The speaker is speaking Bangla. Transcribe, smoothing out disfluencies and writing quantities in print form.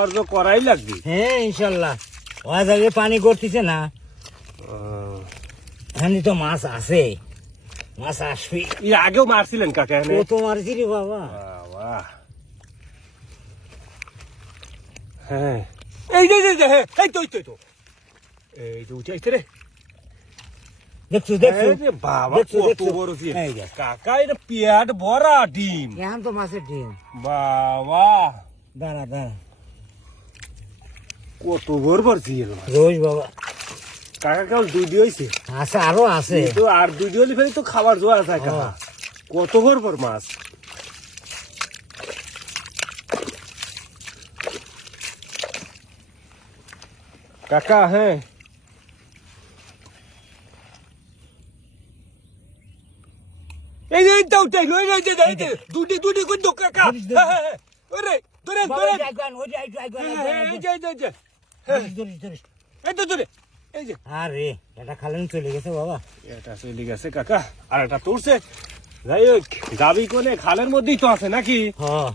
খাবার তো করাই লাগবে। হ্যাঁ ইনশাল্লাহ ওই জায়গায় পানি করতেছে না, এখানে তো মাছ আছে, মাছ আসবে। এর আগেও মারছিলেন কাকা এখানে? কত মারছি রে বাবা। বাবা হ্যাঁ এই যে হ্যাঁ এই তো এই যে উঠে আসছে রে। দেখছো এই যে বাবা কত বড় জিনিস। এই যে কাকা এটা পেট ভরা ডিম। এখন তো মাছের ডিম। বাবা দাঁড়া দাঁড়া কত বড় জিনিস। রোজ বাবা কাকা কেবল দুই হয়েছে, আছে আরো আছে। তো আর দুই হলে ফেলে তো খাবার জোয়া যায় কাকা। কত বড় মাছ। কাকা হ্যাঁ এই যে এইটা উঠাই লই এই যে দুটি কই দো কাকা। হ্যাঁ ওরে ধরে বাবা, ধরে যাইগান, ওই যাইগান, এই যে ধরিস, ধরিস। এই তো ধরে এই যে আরে এটা খালেন চলে গেছে বাবা। এটা চলে গেছে কাকা, আর এটা তুলছে। যাই হোক গাবি কোনে খালের মধ্যেই তো আছে নাকি? হ্যাঁ